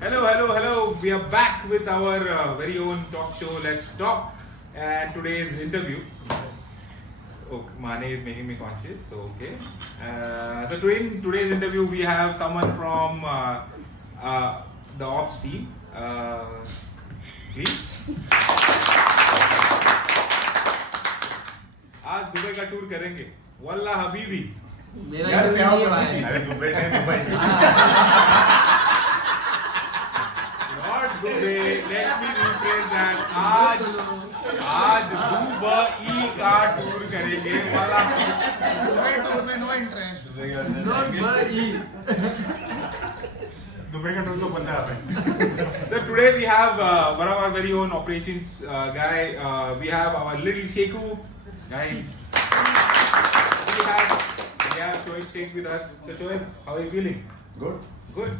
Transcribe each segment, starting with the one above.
Hello, hello, hello. We are back with our very own talk show, Let's Talk. And today's interview. Oh, Mane is making me conscious, so okay. So today's interview, we have someone from the ops team. Please. आज Dubai का tour करेंगे वल्ला हबीबी मेरा interview नहीं हुआ है। अरे Dubai Not Dubai. Let me rephrase that. आज दुबई का टूर करेंगे वाला दुबई टूर में नो इंटरेस्ट। दुबई का टूर तो बंदा है। So today we have one of our very own operations guy. We have our little Sheku guys. We have Shoaib Sheikh with us. So Shoaib, how are you feeling? Good. Good.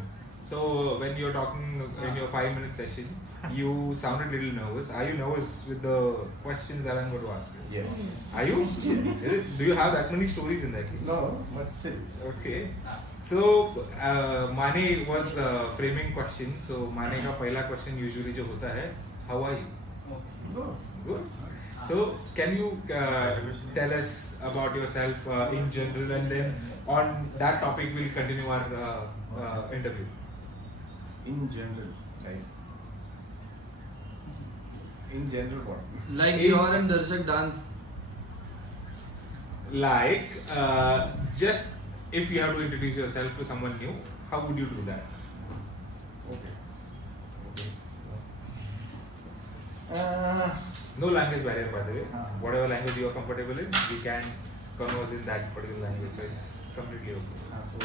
So when you're talking in your 5-minute session, you sounded a little nervous. Are you nervous with the questions that I'm going to ask you? Yes. Are you? Yes. Do you have that many stories in that? No, but still. Okay. So Mane was framing questions. So Mane का पहला question usually जो होता है, how are you? Good. Good. So can you tell us about yourself in general, and then on that topic we'll continue our interview. In general, right? In general, what? Like Dior and Darshak dance. Like just if you have to introduce yourself to someone new, how would you do that? Okay. Okay. No language barrier, by the way. हाँ. Whatever language you are comfortable in, we can converse in that particular language. So it's completely okay. हाँ, so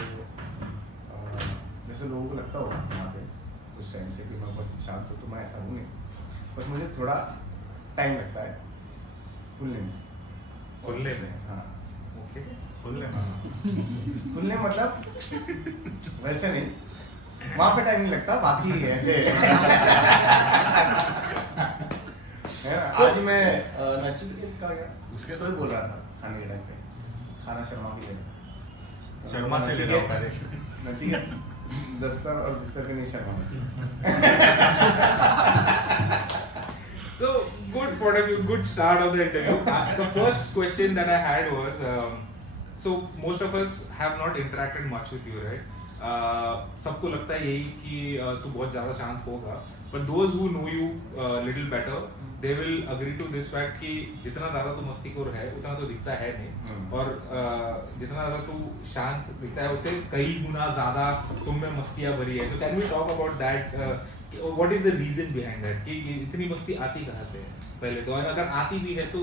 जैसे लोगों को लगता होगा वहाँ पे कुछ टाइम से कि मैं बहुत शांत हूँ, तो मैं ऐसा हूँ नहीं। बस मुझे थोड़ा टाइम लगता है खुलने में। खुलने में? हाँ। Okay. खुलने मतलब वैसे नहीं, वहाँ पे टाइम नहीं लगता, बाकी ऐसे है ना। आज मैं नचिकेत का गया, उसके साथ बोल रहा था खाने के टाइम पे, खाना शर्मा के लिए। शर्मा से ले रहा हूँ पहले। नचिकेत दस्तर और बिस्तर पे नहीं Sharma. So good point of view, good start of the interview. The first question that I had was, so most of us have not interacted much with you, right? सबको लगता है यही कि तू बहुत ज़्यादा शांत होगा, but those who know you little better, they will agree to this fact कि जितना ज़्यादा तू मस्तीखोर है, उतना तो दिखता है नहीं, और जितना ज़्यादा तू शांत दिखता है, उससे कई गुना ज़्यादा तुम में मस्तियाँ भरी है. So can we talk about that? What is the reason behind that? कि ये इतनी मस्ती आती कहाँ से है? पहले तो, और अगर आती भी है तो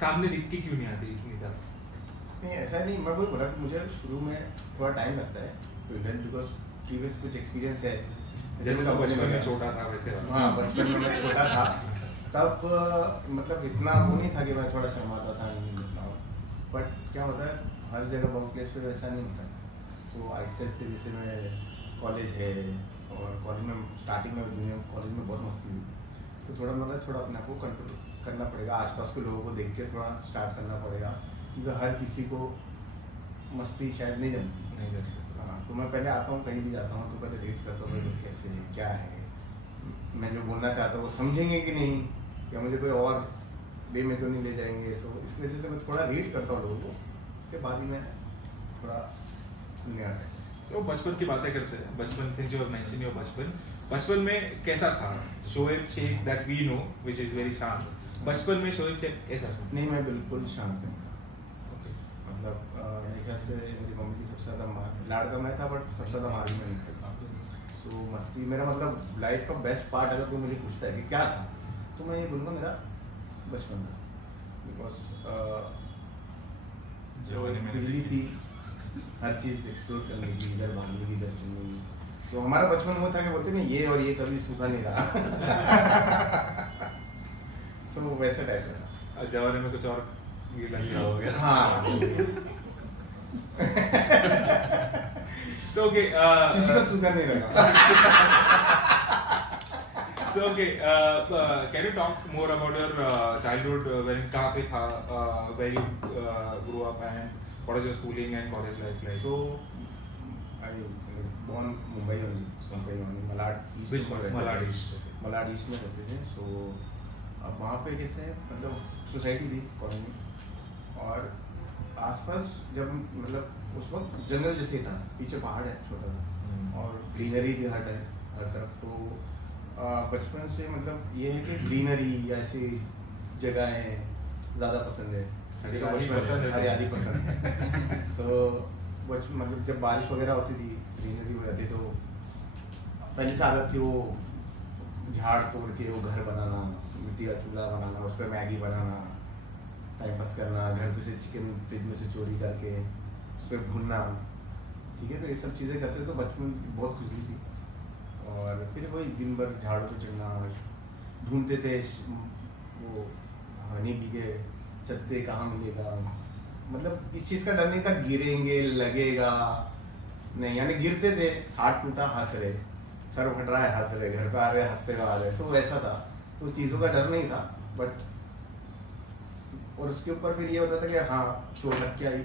सामने दिख के क्यों नहीं आती इतनी ज़्यादा? नहीं ऐसा नहीं, मैं वही बोला कि मुझे शुरू में थोड़ा टाइम लगता है टू लर्न, बिकॉज प्रीवियस कुछ एक्सपीरियंस है। जैसे तो बचपन में छोटा था वैसे। हाँ, बचपन में मैं छोटा था तब मतलब इतना वो नहीं था कि मैं थोड़ा शर्माता था, नहीं निकला। बट क्या होता है हर जगह वर्क प्लेस पे वैसा नहीं होता। सो आहिस्ते आहिस्ते जैसे मैं कॉलेज है, और कॉलेज में स्टार्टिंग में जूनियर कॉलेज में बहुत मस्ती हुई, तो थोड़ा मतलब थोड़ा अपने आप को कंट्रोल करना पड़ेगा, आसपास के लोगों को देख के थोड़ा स्टार्ट करना पड़ेगा, क्योंकि हर किसी को मस्ती शायद नहीं जमती। हाँ, सो मैं पहले आता हूँ, कहीं भी जाता हूँ तो पहले रीड करता हूँ लोग कैसे है, क्या है, मैं जो बोलना चाहता हूँ वो समझेंगे कि नहीं, या मुझे कोई और वे में तो नहीं ले जाएंगे। सो इस वजह से मैं थोड़ा रीड करता हूँ लोगों को, उसके बाद ही मैं थोड़ा खुलने आता है। तो बचपन की बातें करते हैं। बचपन से जो मेंशन योर बचपन में कैसा था? Shoaib Sheikh that we know which is very शांत, बचपन में शोएब शेख कैसा था? नहीं, मैं बिल्कुल शांत नहीं था। ओके। मतलब मेरे ख्याल से मेरी मम्मी की सबसे ज़्यादा मार, लाड़का मैं था बट सबसे ज़्यादा मार भी मैं नहीं करता। सो मस्ती मेरा मतलब लाइफ का बेस्ट पार्ट अगर कोई मुझे पूछता है कि क्या था, तो मैं ये बोलूँगा मेरा बचपन था। बिकॉज बिजली थी, हर चीज़ एक्सप्लोर करने की, इधर भागने की, इधर चलने की। तो हमारा बचपन वो था कि बोलते नहीं ये और ये कभी सूखा नहीं रहा। सो वैसे टाइप का था। जवानी में कुछ और ये लग रहा हो गया। हाँ। So okay, किसी का सूखा नहीं रहा। So okay, can you talk more about your childhood? When कहाँ पे था? Where you grew up and what is your schooling and college life like? So I born Mumbai only, Mumbai only, Malad east में रहते मलाड थे। ईस्ट। मलाड ईस्ट में रहते थे। सो अब वहाँ पे कैसे मतलब सोसाइटी थी कॉलोनी, और आसपास जब मतलब उस वक्त जंगल जैसे ही था, पीछे पहाड़ है छोटा सा और ग्रीनरी थी हर टाइम हर तरफ। तो बचपन से मतलब ये है कि ग्रीनरी या ऐसी जगहें ज़्यादा पसंद है। हरियाली बचपन से पसंद है। हरियाली पसंद है। सो बचपन मतलब जब बारिश वगैरह होती थी, ग्रीनरी हो जाती, तो पहले से आदत थी वो झाड़ तोड़ के वो घर बनाना, मिट्टी का चूल्हा बनाना, उस पर मैगी बनाना, टाइम पास करना, घर पे से चिकन फ्रिज में से चोरी करके उस पर भूनना। ठीक है, तो ये सब चीज़ें करते तो बचपन की बहुत खुशी थी। और फिर वही दिन भर झाड़ू पे चढ़ना, ढूंढते थे वो हनी बी के चत्ते कहाँ मिलेगा, मतलब इस चीज़ का डर नहीं था गिरेंगे लगेगा नहीं, यानी गिरते थे, हाथ टूटा हंस रहे, सर फट रहा है हंस रहे, घर पे आ रहे हंसते हुए आ रहे, तो वैसा था। तो चीज़ों का डर नहीं था। बट और उसके ऊपर फिर ये होता था कि हाँ चोट लग के आई,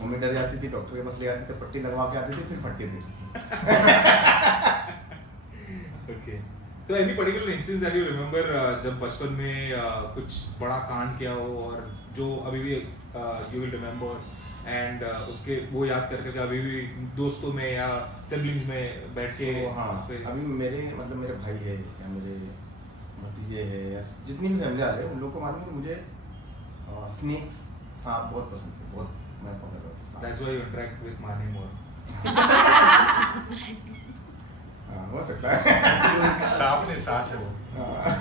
मम्मी डर जाती थी, डॉक्टर के पास ले आती थी, पट्टी लगवा के आती थी, फिर फटती थी। ओके, तो any particular incidence that you remember जब बचपन में कुछ बड़ा कांड किया हो और जो अभी भी यू विल रिमेंबर एंड उसके वो याद करके अभी भी दोस्तों में या सिबलिंग्स में बैठ के तो हाँ, अभी मेरे मतलब मेरे भाई है या मेरे भतीजे है या जितनी भी फैमिली आ रहे हैं उन लोग को मालूम है कि मुझे स्नेक्स, सांप बहुत पसंद थे, बहुत मैं पकड़ता था सांप। That's why you interact with मानी मोर। हाँ, हो सकता है। सांप ने सांस है वो। हाँ,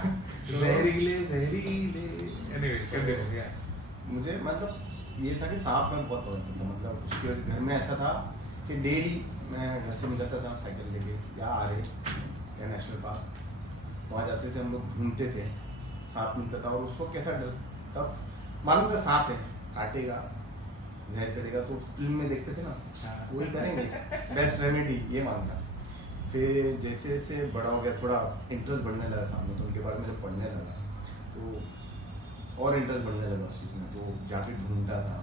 जहरीले जहरीले एनीवेज कंटिन्यू या मुझे मतलब ये था कि सांप मैं बहुत पकड़ता था। मतलब उसके घर में ऐसा था कि डेली मैं घर से निकलता था साइकिल लेके, या आरे या नेशनल पार्क, वहाँ जाते थे हम लोग, घूमते थे, सांप मिलता था। और उस वक्त कैसा डर, तब मालूम था सांप है काटेगा जहर चढ़ेगा, तो फिल्म में देखते थे ना, वही करेंगे, बेस्ट रेमेडी ये मानता। फिर जैसे जैसे बड़ा हो गया, थोड़ा इंटरेस्ट बढ़ने लगा सामने, तो उनके बारे में जब पढ़ने लगा तो और इंटरेस्ट बढ़ने लगा उस चीज़ में। तो जाके ढूंढता था,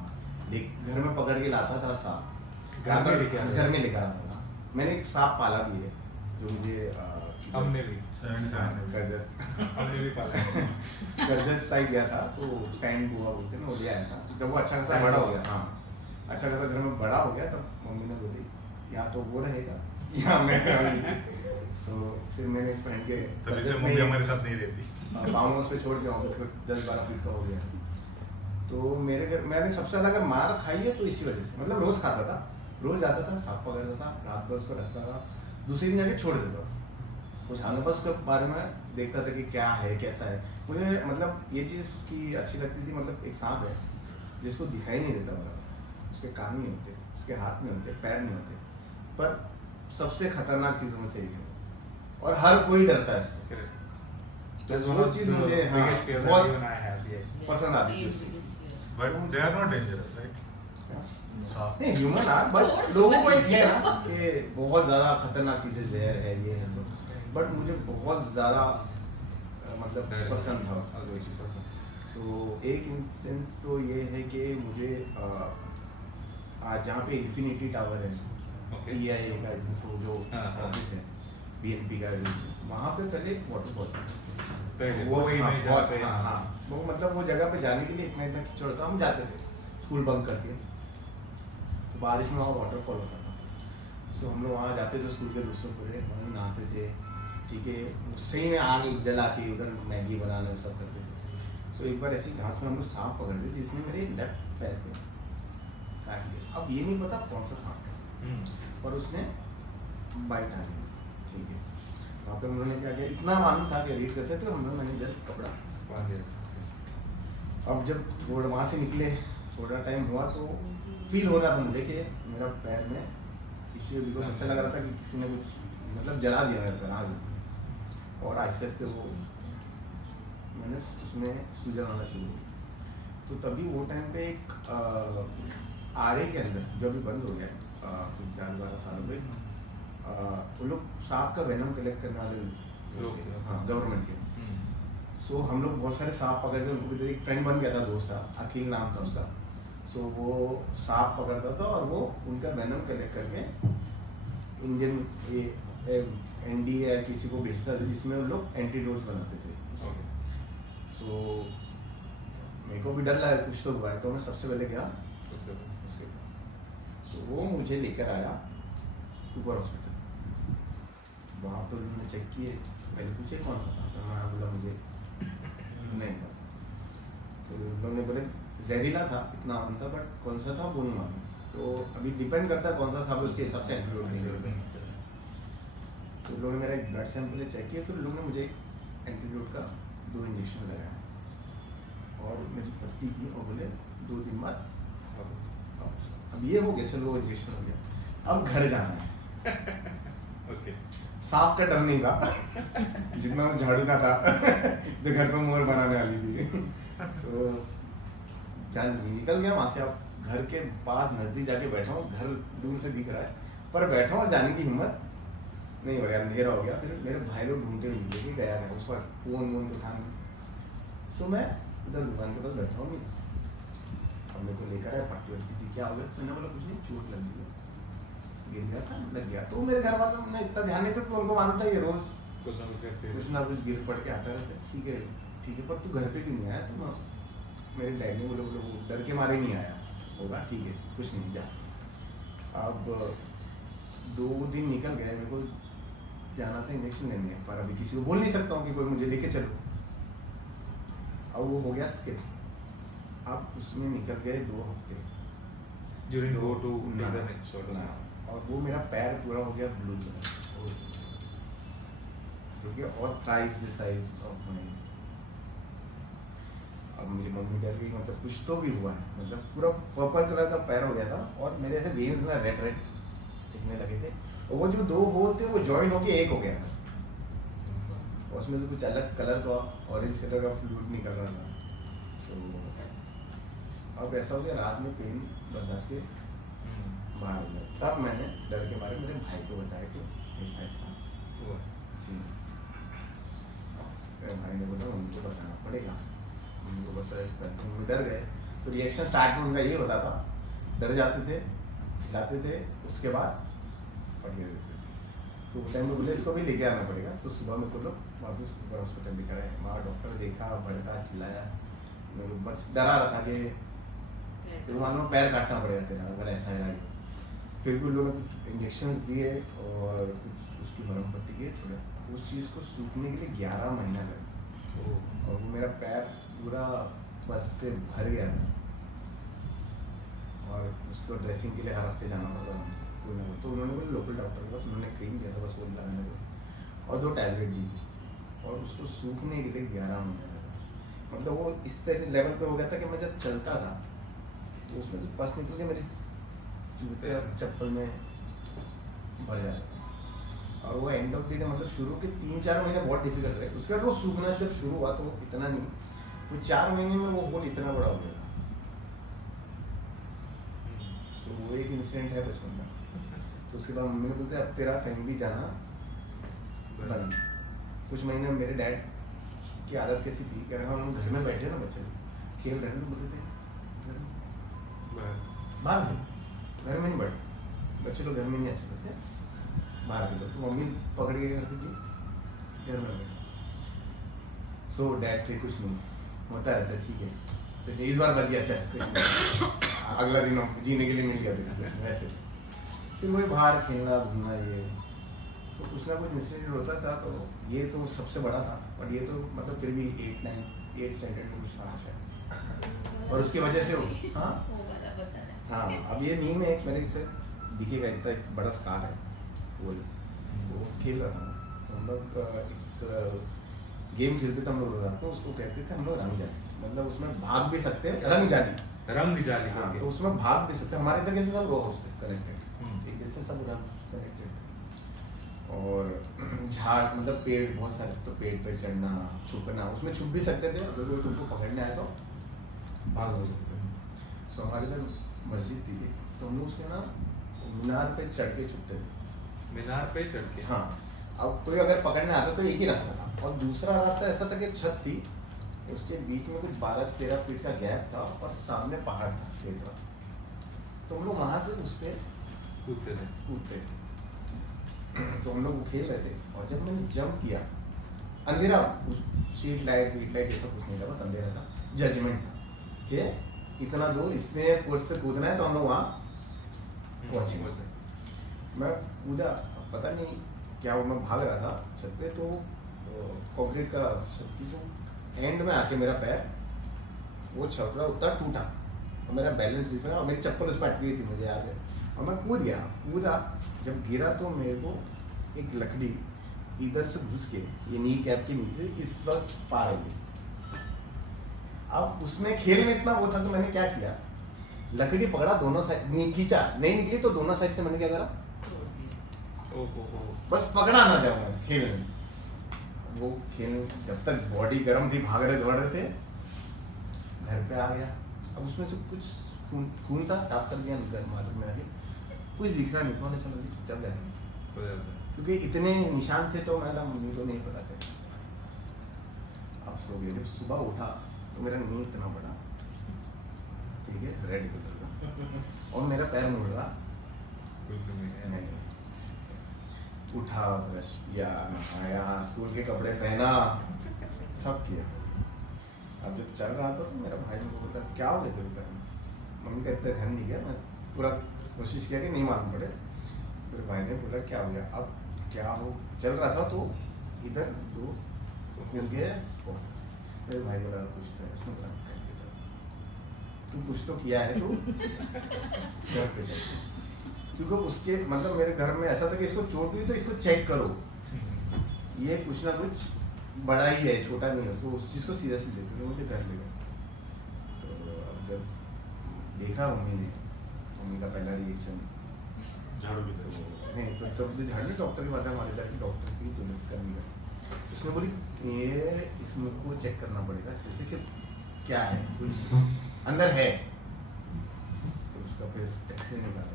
घर में पकड़ के लाता था सांप, घर में लेकर आता था। मैंने एक सांप पाला भी है जो मुझे हमने भी करजत हमने भी पाला है। करजत साइड गया था, तो सैंड बुआ बोलते हैं ना, वो ले आया था। जब वो अच्छा खासा बड़ा हो गया, हाँ अच्छा खासा घर में बड़ा हो गया, तब मम्मी ने बोली यहाँ तो वो रहेगा, यहाँ मैं रहूँगी। सो फिर मैंने एक फ्रेंड के तभी से मम्मी हमारे साथ नहीं रहती। फार्म हाउस पे छोड़ के वहाँ पे 10-12 फीट का हो गया। तो मेरे घर मैंने सबसे ज़्यादा अगर मार खाई है तो इसी वजह से, मतलब रोज़ खाता था, रोज़ जाता था, सांप पकड़ता था, रात भर उसको रखता था, दूसरे दिन जाके छोड़ देता था। कुछ आने पर उसके बारे में देखता था कि क्या है कैसा है। मुझे मतलब ये चीज़ उसकी अच्छी लगती थी, मतलब एक सांप है जिसको दिखाई नहीं देता बराबर, उसके कान नहीं होते, उसके हाथ नहीं होते, पैर नहीं होते, पर सबसे खतरनाक चीज़ों में से एक है और हर कोई डरता है उससे। That's वो one of चीज़ the मुझे, हाँ, biggest fears that बहुत even I have, yes. पसंद आती है। But they are not dangerous right. सांप नहीं ह्यूमन आर, बट लोगों को एक है ना कि बहुत ज़्यादा खतरनाक चीज़ें जहर है ये है, बट मुझे बहुत ज़्यादा मतलब पसंद था उसका वो चीज़ पसंद। सो एक इंस्टेंस तो ये है कि मुझे आज जहाँ पे इन्फिनिटी टावर है, Okay. EIA का जो ऑफिस है BNP का, वहाँ पे पहले एक वाटरफॉल पहले वो वही हाँ, में जहाँ पे हाँ हाँ, वो मतलब वो जगह पे जाने के लिए इतना कीचड़ था, हम जाते थे स्कूल बंक करके, तो बारिश में वहाँ वाटरफॉल होता था। सो हम लोग वहाँ जाते थे स्कूल के दोस्तों पूरे, वहीं नहाते थे, ठीक है, सही में आग जला के उधर मैगी बनाना वो सब करते थे। सो एक बार ऐसी घास में हम लोग सांप पकड़ थे जिसने मेरे लेफ्ट पैर पे काट लिया। अब ये नहीं पता कौन सा सांप है, पर उसने बाइट आ गई, ठीक है। वहाँ पे उन्होंने क्या किया, इतना मालूम था कि रीड करते थे हम लोग, मैंने जब कपड़ा बांध दिया। अब जब थोड़ा वहाँ से निकले, थोड़ा टाइम हुआ तो फील हो रहा था मुझे कि मेरा पैर में इश्यू, बिकॉज ऐसा लग रहा था कि किसी ने कुछ मतलब जला दिया मेरे पैर आगे, और आहिस्ते आहिस्ते वो मैंने उसमें सूजन आना शुरू हुई। तो तभी वो टाइम पे एक आरे के अंदर जो अभी बंद हो गया कुछ 10-12 साल हो गए, वो लोग सांप का वेनम कलेक्ट करने वाले लोग, हाँ गवर्नमेंट के। सो हम लोग बहुत सारे सांप पकड़ते, उनको भी एक फ्रेंड बन गया था, दोस्त था, अखिल नाम था उसका। सो वो सांप पकड़ता था और वो उनका वेनम कलेक्ट करके इंडियन ये एनडी या किसी को बेचता था जिसमें वो लोग एंटीडोट्स बनाते थे। Okay. सो मेरे को भी डर लगा कुछ तो हुआ है, तो मैं सबसे पहले गया उसके बाद उसके पास। तो वो मुझे लेकर आया सुपर हॉस्पिटल। वहाँ पर उन्होंने चेक किए, पहले पूछे कौन सा सांप है, मैं बोला मुझे नहीं पता। तो उन्होंने बोले जहरीला था, इतना मालूम था, बट कौन सा था वो नहीं मालूम। तो अभी डिपेंड करता है कौन सा सांप है, उसके हिसाब से एंटीडोट नहीं। तो लोगों ने मेरा एक ब्लड सैंपल चेक किया, फिर लोगों ने मुझे एंटीडोट का 2 इंजेक्शन लगाया और मेरी पट्टी की और बोले 2 दिन बाद अब ये हो गया, चलो इंजेक्शन हो गया, अब घर जाना है। ओके। सांप का डर नहीं था जितना उस झाड़ू का था जो घर पर मोर बनाने वाली थी। तो निकल गया वहाँ से। अब घर के पास नजदीक जाके बैठा हूँ, घर दूर से दिख रहा है पर बैठा हूँ, जाने की हिम्मत नहीं हो रहा, अंधेरा हो गया। फिर मेरे भाई लोग ढूंढते ढूंढते कि गया है, उस वक्त फोन वोन तो था नहीं। सो मैं उधर दुकान के पास बैठा हूँ, अब मेरे को लेकर आया, पट्टी वट्टी थी, क्या हो गया? मैंने बोला कुछ नहीं, चोट लग गई, गिर गया था, लग गया। तो मेरे घर वालों ने इतना ध्यान नहीं था, उनको मालूम था ये रोज कुछ ना कुछ गिर पड़ के आता रहता है। ठीक है, पर तू घर पे क्यों नहीं आया? तो मेरे डैड ने बोले वो डर के मारे नहीं आया होगा, ठीक है कुछ नहीं, जा। अब 2 दिन निकल गए, मेरे को जाना था इंजेक्शन लेने, पर अभी किसी को बोल नहीं सकता हूँ कि कोई मुझे लेके चलो। अब वो हो गया स्किप। अब उसमें निकल गए 2 हफ्ते। During go to ना, the next one. ना। और वो मेरा पैर पूरा हो गया ब्लू कलर, ठीक है, और thrice the size of my. अब मेरी मम्मी डर गई, मतलब कुछ तो भी हुआ है, मतलब पूरा पर्पल कलर का पैर हो गया था और मेरे ऐसे वेन्स ना रेड दिखने लगे थे। और वो जो 2 होल थे वो जॉइन होके एक हो गया था, और उसमें से कुछ अलग कलर का ऑरेंज कलर का फ्लूइड निकल रहा था। तो अब ऐसा हो गया, रात में पेन बर्दाश्त के बाहर हो गया। तब मैंने डर के मारे मेरे भाई को बताया कि ऐसा ऐसा सीन। मेरे भाई ने बोला उनको बताना पड़ेगा, उनको बताया, उनको डर गए। तो रिएक्शन स्टार्ट में उनका ये होता था, डर जाते थे, चिल्लाते थे, उसके बाद पट गए देते थे। तो वो टाइम में बोले इसको भी लेके आना पड़ेगा। तो सुबह में को लोग वापस सुपर हॉस्पिटल लेकर आए, वहाँ डॉक्टर देखा, भड़का, चिल्लाया, मेरे को बस डरा रहा था कि तो मानो पैर काटना पड़ेगा तेरा अगर ऐसा है। फिर भी लोगों ने कुछ इंजेक्शन दिए और कुछ उसकी मरहम पट्टी की, थोड़ा उस चीज़ को सूखने के लिए 11 महीना लगा। और वो मेरा पैर पूरा बस से भर गया था और उसको ड्रेसिंग के लिए हर हफ्ते जाना पड़ता था कोई ना कोई। तो उन्होंने बोले लोकल डॉक्टर के पास, उन्होंने क्रीम दिया था बस वो लगाने को और 2 टैबलेट दी थी और उसको सूखने के लिए 11 महीना लगा। मतलब वो इस तरह लेवल पे हो गया था कि मैं जब चलता था तो उसमें जो पस निकल के मेरे जूते और चप्पल में भर जाता था। और वो एंड ऑफ द डे मतलब शुरू के 3-4 महीने बहुत डिफिकल्ट रहे, उसके बाद वो सूखना जब शुरू हुआ तो इतना नहीं, वो 4 महीने में वो होल इतना बड़ा हो गया था। तो वो एक इंसिडेंट है बचपन में। तो उसके बाद मम्मी ने बोलते अब तेरा कहीं भी जाना बंद। कुछ महीने में मेरे डैड की आदत कैसी थी कि अगर हम घर में बैठे ना बच्चे खेल रहे हैं तो बोलते थे बाहर घर में नहीं बैठ, बच्चे लोग घर में नहीं अच्छे लगते, बाहर के लोग। तो मम्मी पकड़ के करती थी घर में बैठ। सो डैड थे कुछ नहीं होता रहता, ठीक है जैसे इस बार बच गया, अच्छा कुछ नहीं, अगला दिन जीने के लिए मिल गया था वैसे। फिर वही बाहर खेलना घूमना, ये तो कुछ ना कुछ इंसिडेंट होता था। तो ये तो सबसे बड़ा था, बट ये तो मतलब फिर भी 8 स्टैंडर्ड में कुछ था शायद, और उसकी वजह से हाँ अब ये नी में एक मेरे से दिखेगा इतना बड़ा स्कार है। वो खेल रहा था, तो हम लोग एक गेम खेलते थे हम लोग रात को, उसको कहते थे हम लोग रंग जाली, मतलब उसमें भाग भी सकते हैं, रंग जाली हाँ, तो उसमें भाग भी सकते हैं। हमारे इधर कैसे सब रो हाउस से कनेक्टेड, एक जैसे सब रंग कनेक्टेड। और झाड़ मतलब पेड़ बहुत सारे, तो पेड़ पे चढ़ना, छुपना, उसमें छुप भी सकते थे, अगर कोई तुमको पकड़ने आया तो भाग हो सकते थे। सो हमारे इधर मस्जिद थी, तो हम लोग उसके ना मीनार पे चढ़ के छुपते थे। मीनार पे चढ़ के? हाँ, अब कोई अगर पकड़ने आता तो एक ही रास्ता था, और दूसरा रास्ता ऐसा था कि छत थी, उसके बीच में कुछ 12-13 फीट का गैप था और सामने पहाड़ था खेत का। तो हम लोग वहाँ से उस पर कूदते थे। तो हम लोग खेल रहे थे और जब मैंने जंप किया, अंधेरा, स्ट्रीट लाइट वीट लाइट ये सब कुछ नहीं था, बस अंधेरा था, जजमेंट था कि इतना दूर इतने फोर्स से कूदना है तो हम लोग वहाँ पहुँचेंगे। मैं कूदा, पता नहीं क्या हुआ, मैं भाग रहा था छत पे, तो कंक्रीट का शक्ति जो एंड में आके मेरा पैर वो छपरा उतना टूटा और मेरा बैलेंस बिगड़ा और मेरी चप्पल उस पर अटकी गई थी, मुझे याद है। और मैं कूदा, जब गिरा तो मेरे को एक लकड़ी इधर से घुस के ये नी कैप के नीचे इस वक्त पार हो गई। अब उसमें खेल में इतना वो था तो मैंने क्या किया, लकड़ी पकड़ा, दोनों साइड खींचा, नहीं निकली तो दोनों साइड से मैंने क्या करा, बस पकड़ा ना जाऊँ मैं खेल में। वो खेल जब तक बॉडी गर्म थी, भाग रहे दौड़ रहे थे, घर पे आ गया। अब उसमें से कुछ खून था, साफ कर दिया, मालूम में आगे कुछ दिख रहा नहीं था, मैंने चलो चुपचाप रह, क्योंकि इतने निशान थे तो मैंने मम्मी को नहीं पता चला। अब सो गया, जब सुबह उठा तो मेरा नी इतना बड़ा, ठीक है, रेड कलर का, और मेरा पैर मुड़ रहा नहीं। उठा, ब्रश किया, नहाया, स्कूल के कपड़े पहना, सब किया। अब जब चल रहा था तो मेरा भाई मेरे को बोला क्या हो गया तेरे पैर में, मम्मी का इतना ध्यान नहीं गया, मैं पूरा कोशिश किया कि नहीं मालूम पड़े। मेरे भाई ने बोला क्या हो गया, अब क्या हो, चल रहा था तो इधर दो मिल गया। मेरे भाई बोला कुछ तो उसने बोला करके चल, तू कुछ तो किया है, तू घर पे चल, क्योंकि उसके मतलब मेरे घर में ऐसा था कि इसको चोट हुई तो इसको चेक करो, ये कुछ ना कुछ बड़ा ही है, छोटा नहीं है, तो उस चीज़ को सीरियसली लेते थे। मुझे घर ले गए तो अब जब देखा मम्मी का पहला रिएक्शन झाड़ू भी तो नहीं, तो तब तो झाड़ू डॉक्टर की बात है, हमारे जाके डॉक्टर की तुरंत करनी है। उसने बोली ये इसमें को चेक करना पड़ेगा अच्छे से कि क्या है, कुछ अंदर है। तो उसका फिर एक्सरे निकाला,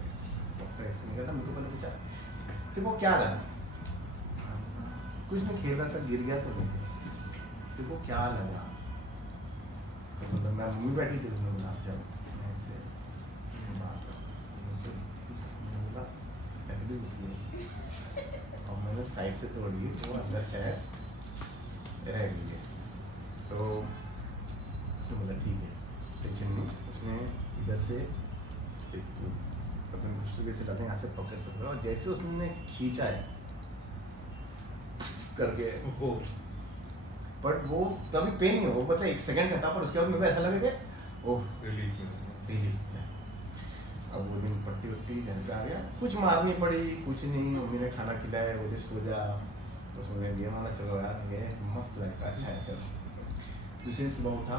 डॉक्टर एक्सरे निकाला, मुझे बोला पूछा कि वो क्या लगा, कुछ नहीं, खेल रहा था, गिर गया तो नहीं, तो वो क्या लगा, तो मतलब मैं मम्मी बैठी थी, उसने बोला आप जाओ, मैं ऐसे बात मुझसे बोला लकड़ी घुसी और मैंने साइड से तोड़ दी, तो अंदर शायद रह गई है। तो उसने बोला ठीक है, टेंशन नहीं। उसने इधर से एक पता नहीं कुछ तरीके से डालते यहाँ से पकड़ सकता, और जैसे उसने खींचा है करके, बट वो तभी पेन नहीं हो, वो मतलब 1 सेकंड का था, पर उसके बाद मेरे को ऐसा लगा कि ओह रिलीफ। अब वो दिन पट्टी वट्टी घर पे आ गया, कुछ मारनी पड़ी, कुछ नहीं, मम्मी ने खाना खिलाया, बोले सो जा, तो सोने दिया, माना चलो यार ये मस्त लगता, अच्छा है चलो। दूसरी सुबह उठा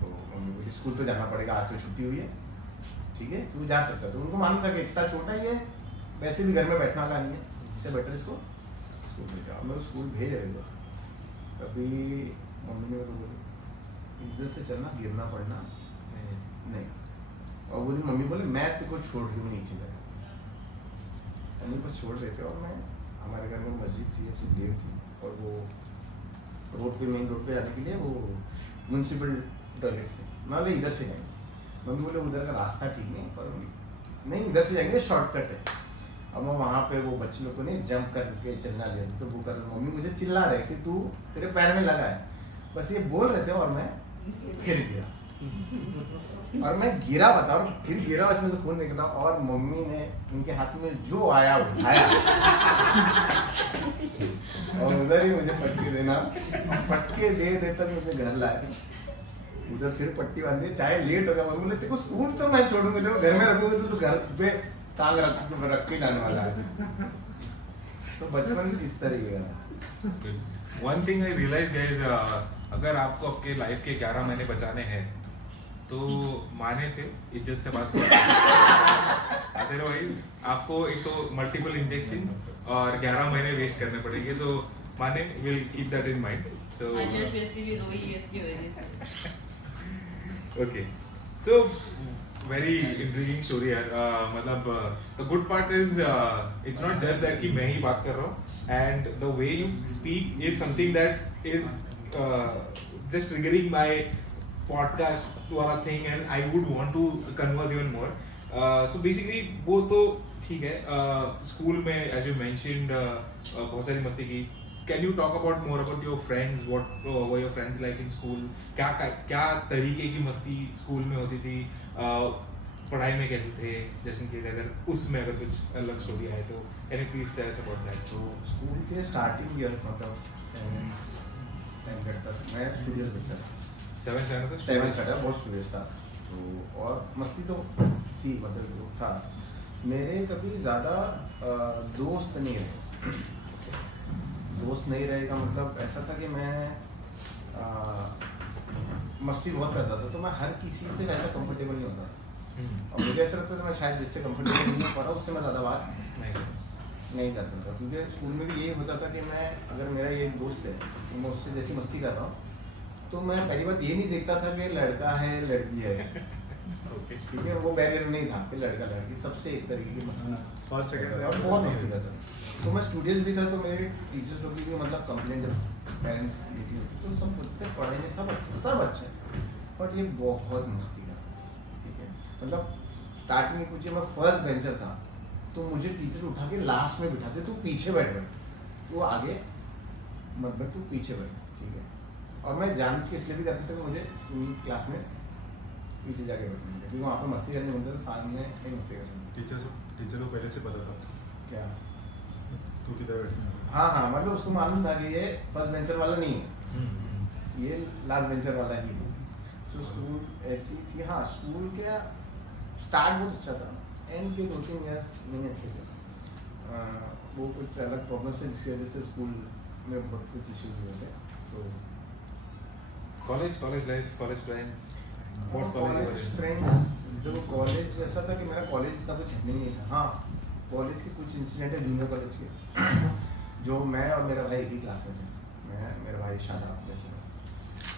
तो मम्मी बोली स्कूल तो जाना पड़ेगा, आज तो छुट्टी हुई है, ठीक है तू जा सकता। तो उनको मालूम था कि इतना छोटा ही है, वैसे भी घर में बैठना वाला नहीं है, इससे बेटर इसको स्कूल भेज जाओ। मैं स्कूल भेज रहे थे, तभी मम्मी ने मेरे को बोली इज्जत से चलना, गिरना पड़ना नहीं। और बोली मम्मी बोले मैं तुझको छोड़ रही हूँ नीचे गया, मम्मी को छोड़ रहे थे, और मैं हमारे घर में मस्जिद थी, ऐसी डेम थी, और वो रोड पे, मेन रोड पे जाने के लिए वो म्यूनसिपल टॉयलेट से, मैं बोले इधर से जाएंगे, मम्मी बोले उधर का रास्ता ठीक नहीं, पर नहीं इधर से जाएंगे, शॉर्टकट है। अब मैं वहाँ पे वो बच्चे लोग को नहीं जंप करके चलना लिया, तो वो कर मम्मी मुझे चिल्ला रहे कि तू तेरे पैर में लगा है, बस ये बोल रहे थे, और मैं फिर गिरा और मैं गिरा, बताओ फिर गिरा, उसमें से खून निकला, और मम्मी ने उनके हाथ में जो आया उठाया और उधर ही मुझे पट्टी देना, पट्टी दे तक मुझे घर लाए, उधर फिर पट्टी बांधी, चाहे लेट हो गया, मम्मी बोले तेरे को स्कूल तो मैं छोड़ूंगी, तेरे को घर में रखूंगी तो तू घर पे टांग रख के जाने वाला है। तो बचपन इस तरीके का। One thing I realized guys, अगर आपको आपके लाइफ के 11 महीने बचाने हैं तो माने से इज्जत से बात करो, अदरवाइज आपको एक तो मल्टीपल इंजेक्शन और 11 महीने वेस्ट करने पड़ेंगे। सो माने will keep that in mind. So आज यशस्वी भी रोई है इसकी वजह से। Okay, so very intriguing story यार। मतलब the good part is it's not just that कि मैं ही बात कर रहा हूँ, and the way you speak is something that is just triggering my podcast वाला thing, and I would want to converse even more. So basically वो तो ठीक है. स्कूल में एज यू मेंशन्ड बहुत सारी मस्ती की. Can you talk about more about your friends? What were your friends like in school? क्या तरीके की मस्ती स्कूल में होती थी? पढ़ाई में कैसे थे? जैसे कि अगर उसमें अगर कुछ अलग स्टोरी आए तो can you please tell us about that? So school के स्टार्टिंग ईयर्स मतलब 7th स्टैंडर्ड तक मैं स्टूडियोज बच्चा था. 7th स्टैंडर्ड तक 7th स्टैंडर्ड बहुत स्टूडियोज था. तो और मस्ती तो थी, मतलब वो था. मेरे कभी ज़्यादा दोस्त नहीं रहे. दोस्त नहीं रहेगा मतलब ऐसा था कि मैं मस्ती बहुत करता था, तो मैं हर किसी से वैसा कंफर्टेबल नहीं होता. और मुझे ऐसा लगता था मैं शायद जिससे कंफर्टेबल नहीं हो पा रहा उससे मैं ज़्यादा बात नहीं करता था. क्योंकि स्कूल में भी यही होता था कि मैं, अगर मेरा ये एक दोस्त है तो मैं उससे जैसी मस्ती कर रहा हूँ तो मैं पहली बात ये नहीं देखता था कि लड़का है लड़की है. ठीक है, वो बैरियर नहीं था कि लड़का लड़की, सबसे एक तरीके की मस्ती. फर्स्ट सेकंड और बहुत मस्ती करता. तो मैं स्टूडेंट भी था, तो मेरे टीचर्स लोग भी मतलब कंप्लेंट जब पेरेंट्स मीटिंग होती तो सब बोलते पढ़ाई में सब अच्छे बट ये बहुत मस्ती का. ठीक है, मतलब स्टार्टिंग में कुछ मैं फर्स्ट बेंचर था तो मुझे टीचर उठा के लास्ट में बिठाते, तू पीछे बैठ गए, तू आगे मत बैठ, तू पीछे बैठ. ठीक है, और मैं जान के इसलिए भी करता था कि मुझे स्कूल क्लास में पीछे जाके बैठना है, क्योंकि वहाँ पर मस्ती करनी होती है, सामने नहीं मस्ती करनी. टीचर को पहले से पता था क्या? तू किधर बैठना है. हाँ, मतलब उसको मालूम था कि ये फर्स्ट बेंचर वाला नहीं है, ये लास्ट बेंचर वाला ही है. सो स्कूल ऐसी थी. हाँ, स्कूल का स्टार्ट बहुत अच्छा था, एंड के 2-3 ईयर्स नहीं अच्छे थे. वो कुछ अलग प्रॉब्लम थे जिसकी वजह से स्कूल में बहुत कुछ इश्यूज हुए थे. So college life, college friends, college friends, जो कॉलेज ऐसा था कि मेरा कॉलेज इतना कुछ हटने नहीं था. हाँ, कॉलेज के कुछ इंसिडेंट है जूनियर कॉलेज के जो मैं और मेरा भाई एक ही क्लास में थे. मैं, मेरा भाई शादाब वैसे,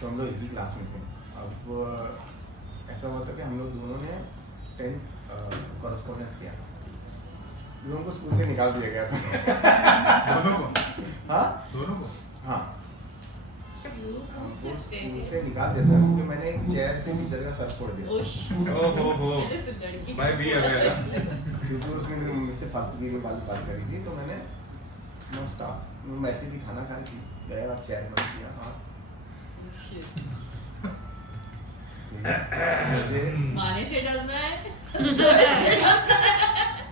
तो हम लोग एक ही क्लास में थे. अब ऐसा हुआ था कि हम लोग दोनों ने 10th कॉरेस्पॉन्डेंस किया. लोगों को स्कूल से निकाल दिया गया था. दोनों को? हाँ, दोनों को? हाँ, क्यों स्कूल सकते से निकाल देता है क्योंकि मैंने एक चेयर से टीचर का सर फोड़ दिया. ओहो लड़की भाई भी आ गया. क्योंकि उसने मेरी मम्मी से फालतू की बात करी थी, तो मैंने स्टाफ में बैठी थी, खाना खा रही थी, गया और चेयर बंद किया. हाँ, मुझे माने से डरना है.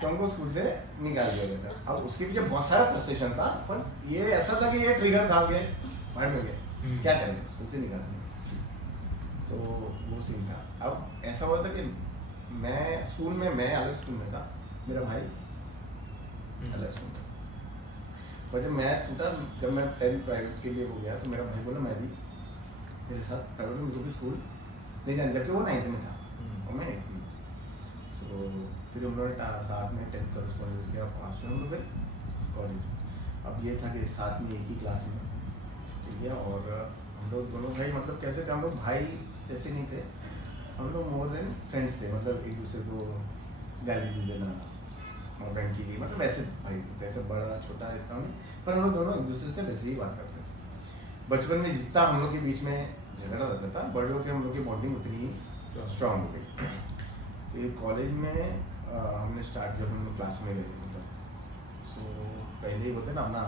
तो हमको स्कूल से निकाल दिया गया था. अब उसके पीछे बहुत सारा फ्रस्ट्रेशन था, पर ये ऐसा था कि ये ट्रिगर था कि भाड़ में गए, क्या करेंगे, स्कूल से निकाल दिया. सो वो सीन था. अब ऐसा हुआ था कि मैं स्कूल में, मैं अलग स्कूल में था, मेरा भाई अलग स्कूल में. पर जब मैं छूटा, जब मैं 10th प्राइवेट के लिए हो गया तो मेरा भाई बोला मैं भी तेरे साथ प्राइवेट में, मुझे भी स्कूल नहीं जाना, जबकि वो 9th में था और मैं 8th में. सो फिर हम लोग साथ में 10th कॉरेस्पॉन्डेंस किया, पास हुए हम लोग गए कॉलेज. अब ये था कि साथ में एक ही क्लास में. ठीक है, और हम लोग दोनों भाई मतलब कैसे थे, हम लोग भाई जैसे नहीं थे, हम लोग मोर देन फ्रेंड्स थे. मतलब एक दूसरे को गाली भी देना और बैंक की, मतलब वैसे भाई ऐसे बड़ा छोटा इतना नहीं, पर हम लोग दोनों एक दूसरे से वैसे ही बात करते थे. बचपन में जितना हम लोग के बीच में झगड़ा रहता था, बड़े होकर हम लोग की बॉन्डिंग उतनी ही स्ट्रांग हो गई. तो कॉलेज में हमने स्टार्ट, जब हम लोग क्लास में गए मतलब, सो पहले ही बोलते ना अपना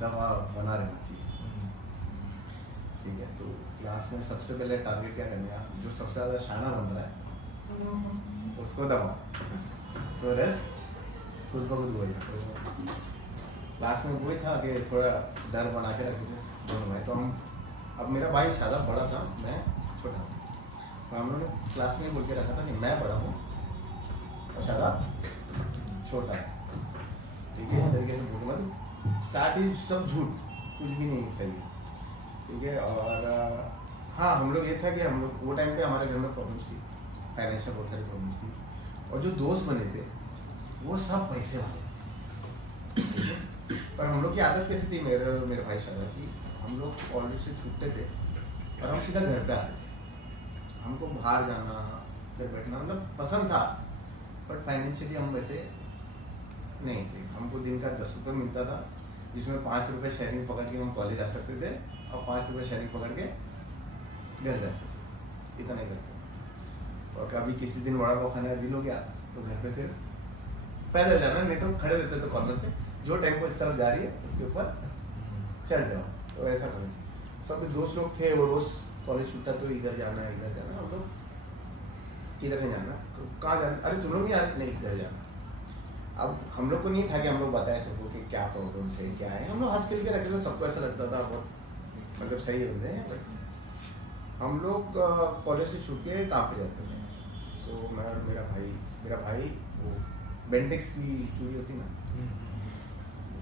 दवा बना रहना चाहिए. ठीक है, तो क्लास में सबसे पहले टारगेट क्या करना, जो सबसे ज़्यादा शाना बन रहा है उसको दबाओ, तो रेस्ट खुद ब खुद वही. तो क्लास में वही था कि थोड़ा डर बना के रखे थे दोनों भाई. तो हम, अब मेरा भाई शादाब बड़ा था, मैं छोटा था, तो हम लोगों ने क्लास में बोल के रखा था कि मैं बड़ा हूँ और शादाब छोटा है. ठीक है, इस तरीके से बोल, मतलब स्टार्टिंग सब झूठ, कुछ भी नहीं सही. ठीक है, और हाँ, हम लोग ये था कि हम लोग वो टाइम पे हमारे घर में प्रॉब्लम्स थी, फाइनेंशियल बहुत सारी प्रॉब्लम्स थी, और जो दोस्त बने थे वो सब पैसे वाले थे. पर हम लोग की आदत कैसी थी, मेरे और मेरे भाई शादाब की, हम लोग कॉलेज से छूटते थे और हम सीधा घर पे आते थे. हमको बाहर जाना, घर बैठना मतलब पसंद था, बट फाइनेंशियली हम वैसे नहीं थे. हमको दिन का 10 रुपये मिलता था, जिसमें 5 रुपये शेयरिंग पकड़ के हम कॉलेज आ सकते थे और 5 रुपये शेयरिंग पकड़ के घर जा सकते, इतना ही करते. और कभी किसी दिन वड़ा पाव खाने का दिन हो गया तो घर पे फिर पैदल जाना, नहीं तो खड़े रहते थे कॉर्नर पे, जो टेम्पो इस तरफ जा रही है उसके ऊपर चढ़ जाओ, तो ऐसा करें। सब दोस्त लोग थे, वो रोज कॉलेज छूटता तो इधर जाना हम लोग किधर नहीं जाना, कहाँ जाना, अरे तुम लोग नहीं इधर जाना। अब हम लोग को नहीं था कि हम लोग बताए सबको कि क्या प्रॉब्लम है क्या है, हम लोग हंस खेल के रखते थे, सबको ऐसा लगता था बहुत मतलब सही होते हैं। बट हम लोग कॉलेज से छूट के काम पे जाते थे। सो मैं और मेरा भाई वो बेंटेक्स की चूड़ी होती ना,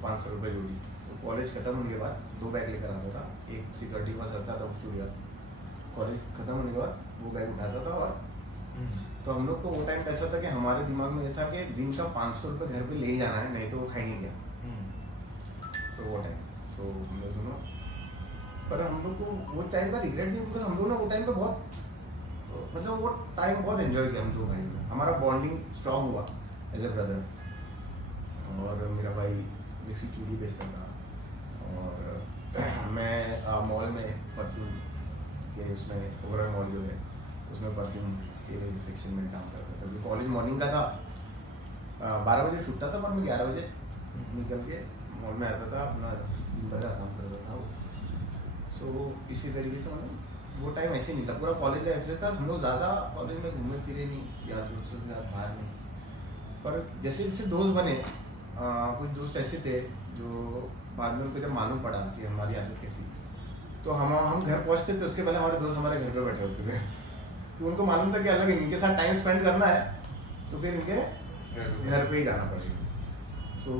500 रुपये जोड़ी, तो कॉलेज खत्म होने के बाद 2 बैग लेकर आता था, एक सिक्योरिटी पास रखता था उस चूड़िया, कॉलेज खत्म होने के बाद वो बैग उठाता था। और तो हम लोग को वो टाइम ऐसा था कि हमारे दिमाग में ये था कि दिन का 500 रुपये घर पे ले ही जाना है, नहीं तो वो खाएंगे क्या। तो वो टाइम सो हम लोग दोनों, पर हम लोग को वो टाइम का रिग्रेट नहीं, बिकॉज हम लोग ना वो टाइम पे बहुत मतलब वो टाइम बहुत एंजॉय किया हम 2 भाई में, हमारा बॉन्डिंग स्ट्रांग हुआ एज ए ब्रदर। और मेरा भाई मिक्सी चूड़ी बेचता था और मैं मॉल में परफ्यूम के उसमें ओवरऑल मॉल जो है उसमें परफ्यूम के सेक्शन में काम करता था। कॉलेज मॉर्निंग का था, 12 बजे छूटता था, पर मैं 11 बजे निकल के मॉल में आता था, अपना दिन भर का काम करता था वो। सो इसी तरीके से मतलब वो टाइम ऐसे नहीं था, पूरा कॉलेज लाइफ से था। हम लोग ज़्यादा कॉलेज में घूमे फिरे नहीं, यार दोस्तों के साथ बाहर नहीं, पर जैसे जैसे दोस्त बने कुछ दोस्त ऐसे थे जो बाद में उनको जब मालूम पड़ा कि हमारी आदत कैसी, तो हम घर पहुंचते थे उसके पहले हमारे दोस्त हमारे घर पे बैठे होते थे, कि उनको मालूम था कि अलग इनके साथ टाइम स्पेंड करना है तो फिर इनके घर पे ही जाना पड़ेगा। सो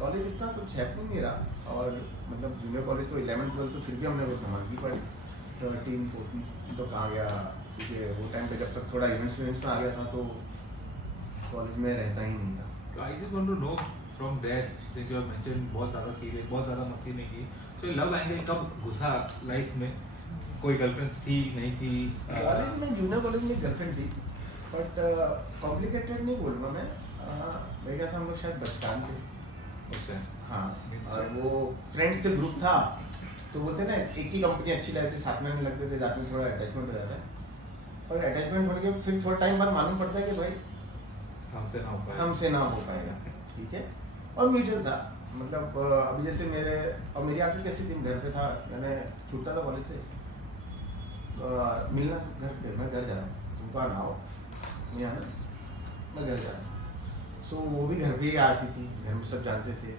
कॉलेज इतना कुछ हैपनिंग नहीं रहा, और मतलब जूनियर कॉलेज तो 11 12 तो फिर भी हमने वो धमाल की पड़ी, 13 14 तो कहाँ गया, क्योंकि वो टाइम पे जब तक थोड़ा इवेंट्स में आ गया था तो कॉलेज में रहता ही नहीं था। I just want to know from there, since you have mentioned बहुत ज़्यादा सीरियस, बहुत ज़्यादा मस्ती नहीं की, so लव एंगल कब घुसा लाइफ में? कोई गर्लफ्रेंड्स थी नहीं थी? कॉलेज में जूनियर कॉलेज में गर्लफ्रेंड थी, बट कॉम्प्लिकेटेड नहीं बोलूँगा मैं, मेरे ख्याल से हम लोग शायद बचकान थे उस टाइम। हाँ, और वो फ्रेंड्स से ग्रुप था, तो बोलते ना एक ही कंपनी अच्छी लगती थी, साथ में नहीं लगते थे, साथ में थोड़ा अटैचमेंट हो जाता है, और अटैचमेंट होने के फिर थोड़ा टाइम बाद मालूम पड़ता है कि भाई हमसे ना हो पाएगा, ठीक है। और म्यूचुअल था, मतलब अभी जैसे मेरी आदत कैसी थी, घर पे था, मैंने छूटता था कॉलेज से, मिलना घर पे, मैं घर जा रहा हूँ, तुम कहाँ ना आओ, नहीं आना, मैं घर जा रहा हूँ। सो वो भी घर पे ही आती थी, घर में सब जानते थे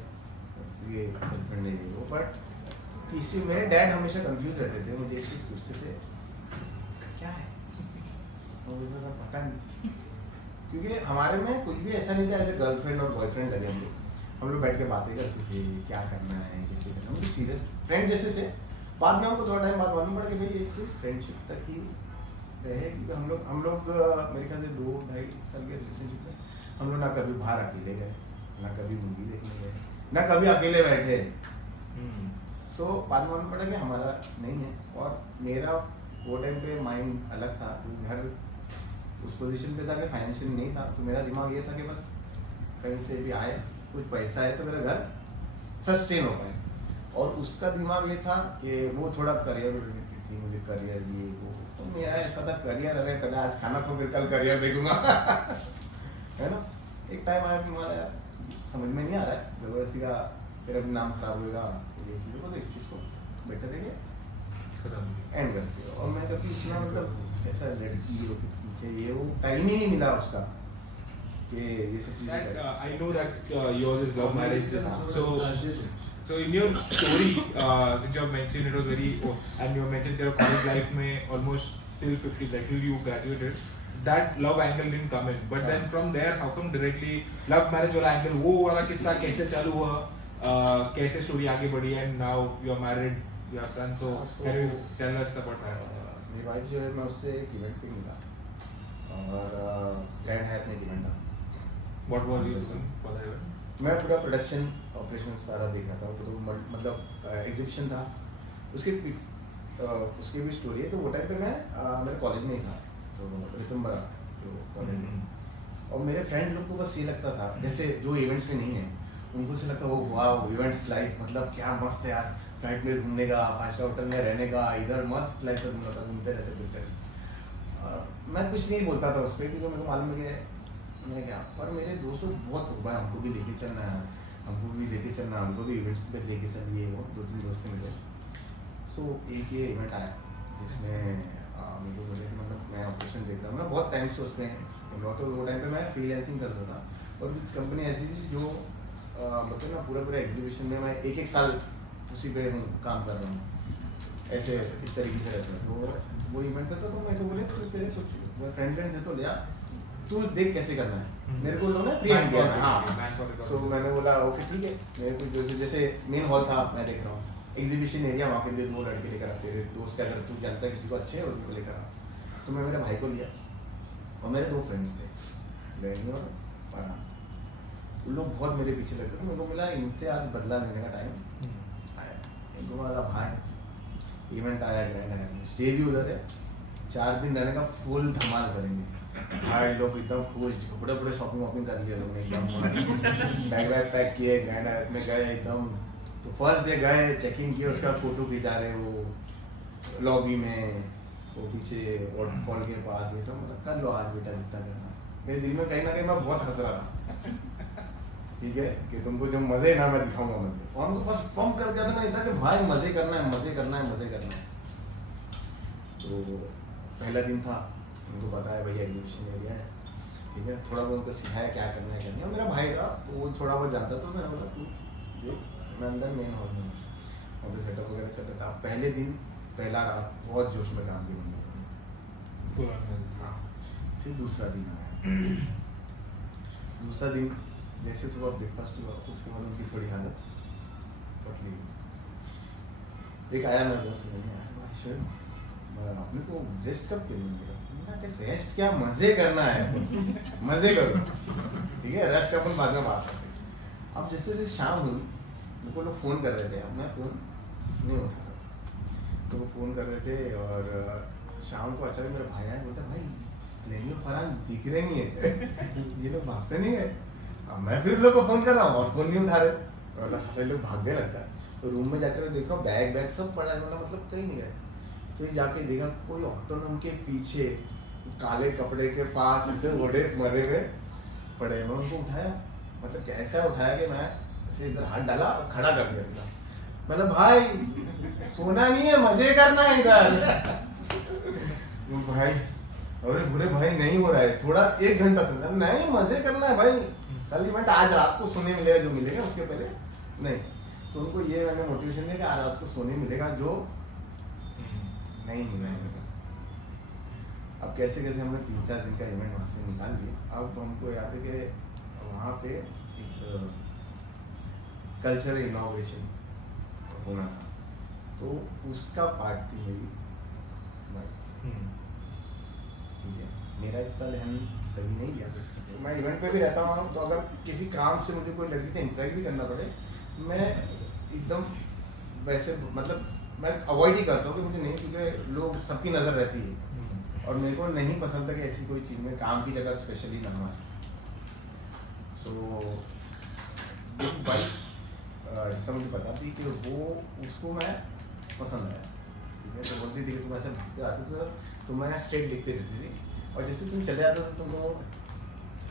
ये गर्लफ्रेंड नहीं वो, बट किसी मेरे डैड हमेशा कंफ्यूज रहते थे, मुझे एक चीज़ पूछते थे क्या है, मैं बोलता था पता नहीं, क्योंकि हमारे में कुछ भी ऐसा नहीं था ऐसे गर्लफ्रेंड और बॉयफ्रेंड लगे हम लोग बैठ के बातें करते थे, क्या करना है कैसे करना, हम सीरियस फ्रेंड जैसे थे। बाद में हमको थोड़ा टाइम बाद मालूम पड़ा कि भाई एक चीज़ फ्रेंडशिप तक ही रहे, क्योंकि हम लोग मेरे ख्याल से 2-2.5 साल के रिलेशनशिप में हम लोग ना कभी बाहर अकेले गए, ना कभी मूवी देखने गए, ना कभी अकेले बैठे। सो बाद में मालूम पड़ा कि हमारा नहीं है, और मेरा वो टाइम पे माइंड अलग था, घर उस पोजीशन पे था कि फाइनेंशियल नहीं था, तो मेरा दिमाग ये था कि बस कहीं से भी आए, कुछ पैसा है तो मेरा घर सस्टेन हो पाए। और उसका दिमाग ये था कि वो थोड़ा करियर ओरिएंटेड थी, मुझे करियर ये वो, तो मेरा ऐसा था करियर, अरे पहले आज खाना खो फिर कल करियर देखूंगा है ना। एक टाइम आया हमारा समझ में नहीं आ रहा है, जबरदस्ती का फिर अभी नाम खराब होगा ये चीज़ों को, तो इस चीज़ को बेटर है कि एंड करते हो। और मैं कभी इतना मतलब ऐसा लड़की पीछे ये वो टाइम ही नहीं मिला उसका कि ये सब चीज़ें। I know that yours is love marriage, so in your story, since you have mentioned it was very, and you have mentioned your college life में almost till 50, like till you graduated, that love angle didn't come in, but then from there, how come directly love marriage वाला angle, वो वाला किस्सा कैसे चालू हुआ, कैसे story आगे बढ़ी, and now you are married, you have son, so can you tell us about that? मेरी वाइफ जो है, मैं उससे एक इवेंट पे मिला, और ग्रैंड हायत में इवेंट था। What were you doing for the event? मैं पूरा प्रोडक्शन ऑपरेशन सारा देख रहा था, तो मतलब एग्जीबिशन था, उसकी भी स्टोरी है। तो वो टाइम पे मैं मेरे कॉलेज में ही था, तो रितुम्बरा जो कॉलेज में, और मेरे फ्रेंड लोग को बस ये लगता था, जैसे जो इवेंट्स में नहीं है उनको से लगता वो वाह इवेंट्स लाइफ मतलब क्या मस्त है यार, फ्लाइट में घूमने का, 5 स्टार होटल में रहने का, इधर मस्त लाइफ है, घूमता घूमते रहते फिरते। मैं कुछ नहीं बोलता था उस पर क्योंकि मेरे को मालूम है कि मैं क्या, पर मेरे दोस्त लोग बहुत भाई हमको भी लेके चलना है, हमको भी लेके चलना, हमको भी इवेंट्स पे लेके चलिए। वो 2-3 दोस्त मिले। सो एक ये इवेंट आया जिसमें मेरे को बोले कि मतलब मैं ऑपरेशन देख रहा हूँ, मैं बहुत टाइम से उसमें बहुत, वो टाइम पे मैं फ्रीलांसिंग करता था और कंपनी ऐसी थी जो मतलब ना पूरा एग्जीबिशन में मैं 1-1 साल उसी पे हूँ, काम कर रहा हूँ, ऐसे इस तरीके से रहता है। तो वो इवेंट था तो मेरे को बोले तो तेरे कुछ फ्रेंड है तो लिया, तू देख कैसे करना है। मेरे को उन्होंने फ्री हैंड दिया था। हाँ, सो मैंने बोला ओके ठीक है। मेरे को जैसे मेन हॉल था, मैं देख रहा हूँ एग्जीबिशन एरिया, वहाँ के 2 लड़के लेकर आते, तेरे दोस्त का अगर तू जानता है किसी को अच्छे है उनको लेकर आ। तो मैं मेरे भाई को लिया और मेरे 2 फ्रेंड्स थे, लैनी और फरहान। उन लोग बहुत मेरे पीछे लगते थे। मेरे को मिला इनसे आज बदला लेने का टाइम आया। इनको बोला भाई इवेंट आया, ग्रैंड आया, स्टे भी उधर है, 4 दिन रहने का फुल धमाल करेंगे। भाई लोग एकदम खुश, कपड़े वपड़े शॉपिंग वॉपिंग कर लिए लोग ने, एकदम बैग वैग पैक किए, ग्रैंड आयत में गए एकदम। तो फर्स्ट डे गए, चेकिंग किया, उसका फोटो खिंचा रहे वो लॉबी में, वो पीछे वाटरफॉल के पास, ये सब मतलब कर लो आज बेटा जितना करना। मेरे दिल में कहीं ना कहीं मैं बहुत हंस रहा था, ठीक है, कि तुमको जो मजे ना मैं दिखाऊंगा मजे, और उनको बस पंप कर दिया था। मैंने था कि भाई मजे करना है, मजे करना है, मजे करना है। तो पहला दिन था, उनको पता है भैया एग्जीबिशन एरिया है, ठीक है, थोड़ा बहुत उनको सिखाया क्या करना है करना है। मेरा भाई था तो वो थोड़ा बहुत जानता, तो मैंने बोला तू देख, मैं अंदर मेन हॉल में वहाँ पे सेटअप वगैरह चल रहा था। पहले दिन पहला रात बहुत जोश में काम किया मैंने। हाँ, फिर दूसरा दिन आया। दूसरा दिन जैसे सुबह ब्रेकफास्ट हुआ, उसके बाद उनकी थोड़ी हालत पतली हुई। एक आया मेरे दोस्त, अपने को रेस्ट कब करेंगे? रेस्ट क्या, मजे करना है, मजे करो, ठीक है, रेस्ट का अपन बाद में बात करते हैं। अब जैसे जैसे शाम हुई, मेरे को लोग फ़ोन कर रहे थे, अब मैं फ़ोन नहीं उठा रहा, तो वो फ़ोन कर रहे थे। और शाम को अचानक मेरा भाई आया, बोलता भाई लेनी फरहान दिख रहे नहीं है, ये लोग भागते नहीं है। अब मैं फिर लोग को फ़ोन कर रहा हूँ और फ़ोन नहीं उठा रहे, और सारे लोग भागने लगता है। तो रूम में जाकर मैं देख रहा हूँ बैग सब पड़ा है, मतलब कहीं नहीं गए। फिर जाके देखा कोई ऑटोनम के पीछे काले कपड़े के पास ऐसे ओढ़े मरे हुए पड़े। मैं उनको उठाया, मतलब कैसा उठाया कि मैं ऐसे इधर हाथ डाला और खड़ा कर दिया था। मतलब भाई सोना नहीं है, मजे करना है इधर। भाई अरे बुरे भाई नहीं हो रहा है, थोड़ा 1 घंटा सोना नहीं, मजे करना है भाई, कल इवेंट आज रात को सोने मिलेगा जो मिलेगा, उसके पहले नहीं। तो उनको ये मैंने मोटिवेशन दिया कि आज रात को सोने मिलेगा जो नहीं मिला है। अब कैसे कैसे हमने 3-4 दिन का इवेंट वहाँ से निकाल लिया। अब हमको याद है कि वहाँ पे एक कल्चरल इनोवेशन होना था, तो उसका पार्ट थी मेरी वाइफ, ठीक है। मेरा इतना ध्यान कभी नहीं दिया, तो मैं इवेंट पे भी रहता हूँ, तो अगर किसी काम से मुझे कोई लड़की से इंटरेक्ट भी करना पड़े, मैं एकदम वैसे मतलब मैं अवॉइड ही करता हूँ कि मुझे नहीं, क्योंकि लोग सबकी नज़र रहती है और मेरे को नहीं पसंद था कि ऐसी कोई चीज़ में काम की जगह स्पेशली ना हुआ। सो भाई जैसा मुझे पता थी कि वो उसको मैं पसंद आया, ठीक है। तो बोलती थी कि तुम ऐसे भागते आते थे तो मैं स्ट्रेट लिखती रहती थी, और जैसे तुम चले जाते थे तुमको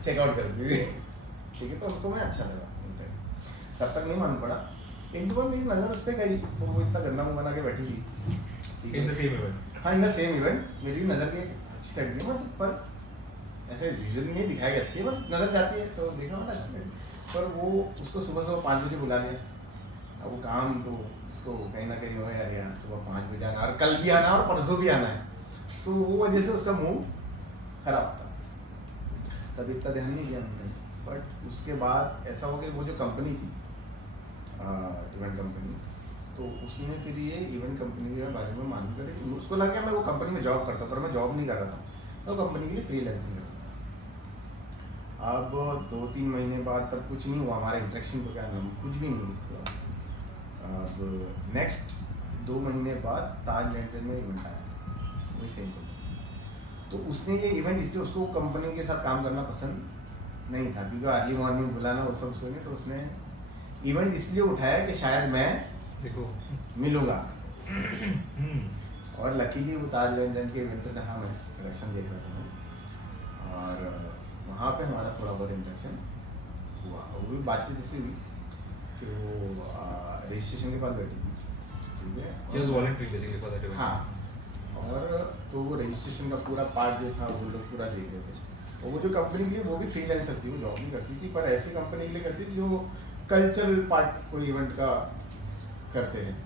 चेकआउट कर दी थी, ठीक है। तो उनको मैं अच्छा लगा, तब तक नहीं मालूम पड़ा। एक दो बार मेरी नज़र उस पर गई, वो इतना गंदा मुँह बना के बैठी थी इन द सेम इवेंट। हाँ, इन द सेम इवेंट मेरी नज़र के अच्छी लग गई, मतलब पर ऐसे विजुअली नहीं दिखाया कि अच्छी है, बट नज़र जाती है तो देखा मतलब अच्छी लगी। पर वो उसको सुबह 5 बजे बुला लिया। अब वो काम तो उसको कहीं ना कहीं हो यार, सुबह 5 बजे आना, और कल भी आना और परसों भी आना है। सो वो वजह से उसका मूड खराब था, तब इतना ध्यान नहीं दिया हमने। बट उसके बाद ऐसा हो गया, वो जो कंपनी थी इवेंट कंपनी, तो उसने फिर ये इवेंट कंपनी के बारे में मालूम करी। उसको लगा मैं वो कंपनी में जॉब करता, पर मैं जॉब नहीं कर रहा था, तो कंपनी के लिए फ्रीलांसिंग करता था। अब 2-3 महीने बाद तब कुछ नहीं हुआ, हमारे इंटरेक्शन को क्या नाम कुछ भी नहीं हुआ। अब नेक्स्ट 2 महीने बाद ताज लैंड में इवेंट आया, वही सेम कंपनी। तो उसने ये इवेंट इसलिए, उसको कंपनी के साथ काम करना पसंद नहीं था, क्योंकि अर्ली मॉर्निंग बुलाना वो सब सोने, तो उसने इवेंट इसलिए उठाया कि शायद मैं देखो मिलूंगा। और लकीली वो ताज व्यंजन के इवेंट पे जहाँ मैं प्रोडक्शन देख रहा था मैं, और वहाँ पे हमारा थोड़ा बहुत इंटरेक्शन हुआ। वो भी बातचीत ऐसी हुई कि वो रजिस्ट्रेशन के पास बैठी थी, ठीक है। She was volunteering basically for that event. हाँ, और तो वो रजिस्ट्रेशन का पूरा पार्ट जो था वो लोग पूरा देख रहे थे। और वो जो कंपनी के लिए वो भी फ्रीलांसर थी, वो जॉब नहीं करती थी, पर ऐसी कंपनी के लिए करती थी जो कल्चरल पार्ट कोई इवेंट का करते हैं।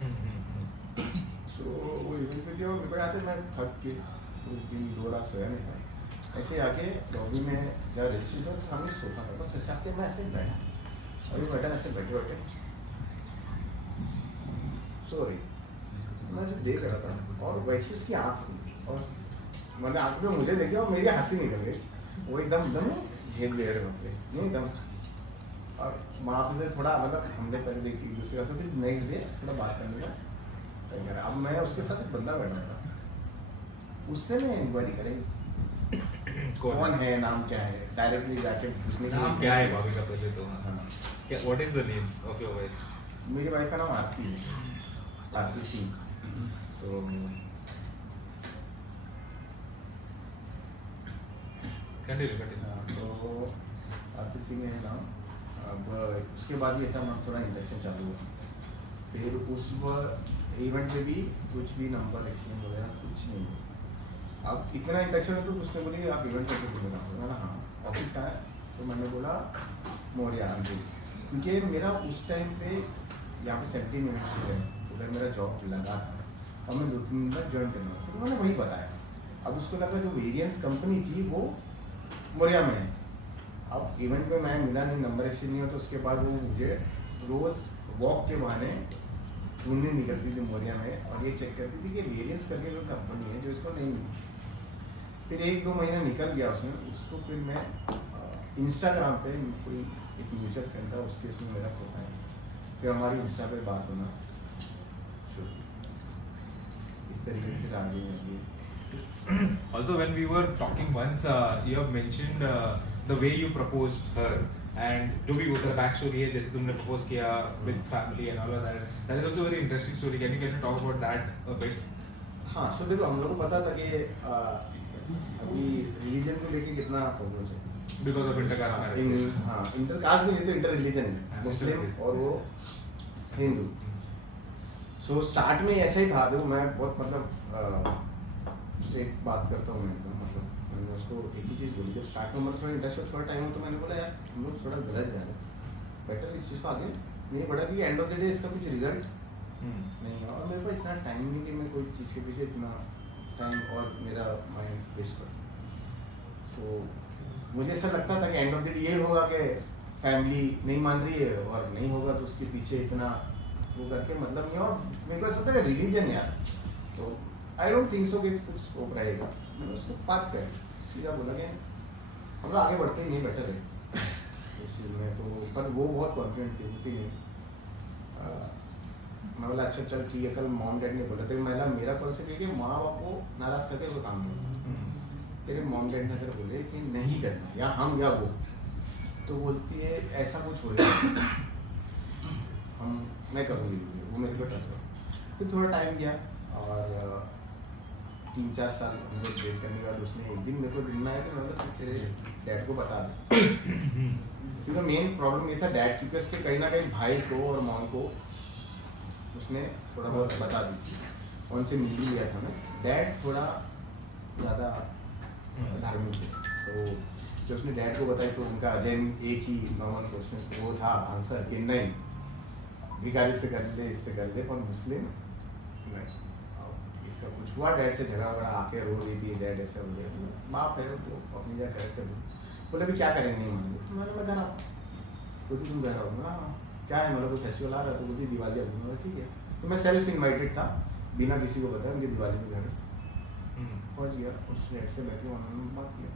सो वो इवेंट पे गया और मेरे को यहाँ से मैं थक के 2 रात सोया नहीं था। ऐसे आके लॉबी में जहाँ रजिस्ट्रेशन था सामने सोफा था, बस ऐसे आके मैं ऐसे बैठा, अभी बैठा ऐसे बैठे बैठे सो रही, मैं सिर्फ देख रहा था और वैसे उसकी आँख खुली और मैंने आँख में मुझे देखे और मेरी हंसी निकल गई। वो एकदम झेल दे रहे थे नहीं एकदम, और वहाँ पे से थोड़ा मतलब हमने पहले देखी एक दूसरे का, फिर नेक्स्ट डे थोड़ा बात करने का ट्राई करा। अब मैं उसके साथ एक बंदा बैठा था, उससे मैं इंक्वायरी करें कौन है, नाम क्या है, डायरेक्टली जाके पूछने के नाम क्या है भाभी का पहले तो? हाँ, क्या what is the name of your wife? मेरी वाइफ का नाम आरती है, आरती सिंह। So continue. तो आरती सिंह है नाम। अब उसके बाद भी ऐसा थोड़ा इंटरेक्शन चालू हुआ, फिर उस इवेंट में भी कुछ भी नंबर एक्सचेंज वगैरह कुछ नहीं हुआ। अब इतना इंटरेक्शन है तो उसने बोली आप इवेंट करके बोलेगा, मैंने हाँ ऑफिस का है, तो मैंने बोला मोरिया आंटी, क्योंकि मेरा उस टाइम पे यहाँ पे 17 मिनट है, उधर मेरा जॉब लगा था और मैं 2-3 दिन बाद ज्वाइन करना था, तो मैंने वही बताया। अब उसको लगा जो वेरियंस कंपनी थी वो मोरिया में है। अब इवेंट में मैं मिला नहीं, नंबर एक्सचेंज नहीं हुआ, तो उसके बाद वो मुझे रोज़ वॉक के बहाने ढूंढने निकलती थी मोरिया में और ये चेक करती थी कि वेरियंस करके कोई कंपनी है जो इसको नहीं मिली। फिर 1-2 महीना निकल गया उसमें, उसको फिर मैं इंस्टाग्राम पे कोई एक म्यूचुअल फ्रेंड था उसके उसमें मेरा प्रोफाइल, फिर हमारी इंस्टा पे बात होना शुरू, इस तरीके से आगे आगे। Also, when we were talking once, you have mentioned the way you proposed her, and to be with the backstory है जैसे तुमने propose किया with family and all of that. That is also a very interesting story. Can you talk about that a bit? हाँ, सो देखो हम लोग को पता था कि अभी रिलीजन को लेके कितना प्रॉब्लम है Because of intercaste marriage. हाँ, इंटरकास्ट भी नहीं तो इंटर रिलीजन है, मुस्लिम और वो हिंदू। सो स्टार्ट में ऐसा ही था। देखो मैं बहुत मतलब स्ट्रेट बात करता हूँ एकदम, मतलब मैंने उसको एक ही चीज़ बोली, जब स्टार्ट में मतलब थोड़ा इंटरेस्ट थोड़ा टाइम हो तो मैंने बोला यार हम लोग थोड़ा गलत जा रहे हैं, बेटर इस चीज़ को आगे नहीं बढ़ा, क्योंकि एंड ऑफ द डे इसका कुछ रिजल्ट नहीं है और मेरे को इतना टाइम नहीं कि मैं कोई चीज़ के पीछे इतना टाइम और मेरा माइंड वेस्ट करूँ। सो मुझे ऐसा लगता था कि एंड ऑफ द डे ये होगा कि फैमिली नहीं मान रही है और नहीं होगा तो उसके पीछे इतना वो करके मतलब नहीं। और मेरे को ऐसा होता है रिलीजन यार, तो आई डोंट थिंक सो कि कुछ स्कोप रहेगा। मैंने उसको बात कर सीधा बोला कि हम लोग आगे बढ़ते ही नहीं, बेटर है इस चीज़ में। तो पर वो बहुत कॉन्फिडेंट थी, होती नहीं। मैं बोला अच्छा चल ठीक है, कल मॉम डैड ने बोला था मैं मेरा कॉन्सेप्ट है कि माँ बाप को नाराज़ करके कोई काम नहीं, तेरे मॉम डैड ने अगर बोले कि नहीं करना या हम या वो, तो बोलती है ऐसा कुछ हो जाए हम मैं करूँगी, वो मेरे को ट्रस्ट करो। फिर थोड़ा टाइम गया और 3-4 साल हम लोग वेट करने के बाद उसने एक दिन मेरे को दिन में आया कि मतलब तेरे डैड को बता दे, क्योंकि मेन प्रॉब्लम ये था डैड, क्योंकि उसके कहीं ना कहीं भाई को और मॉम को उसने थोड़ा बहुत बता दी, उनसे मिल ही लिया था मैं। डैड थोड़ा ज़्यादा धार्मिक थे, तो जब उसने डैड को बताई तो उनका अजैन एक ही नॉर्मल क्वेश्चन वो था आंसर कि नहीं भिखारी से कर ले, इससे कर ले, पर मुस्लिम नहीं। इसका कुछ हुआ, डैड से झगड़ा वगड़ा आके रो रही थी, डैड ऐसे हो गया, बाप है तो अपनी जगह करेक्ट बोले अभी क्या करेंगे, नहीं मानेंगे। तो मैंने मैं घर आता, बोलती तुम घर आओ ना, क्या है मतलब कोई फेस्टिवल आ रहा है, तो बोलती दिवाली आ गई। ठीक है, तो मैं सेल्फ इन्वाइटेड था, बिना किसी को बताया उनकी दिवाली में घर पहुँच गया, उस डैड से बैठे उन्होंने बात किया।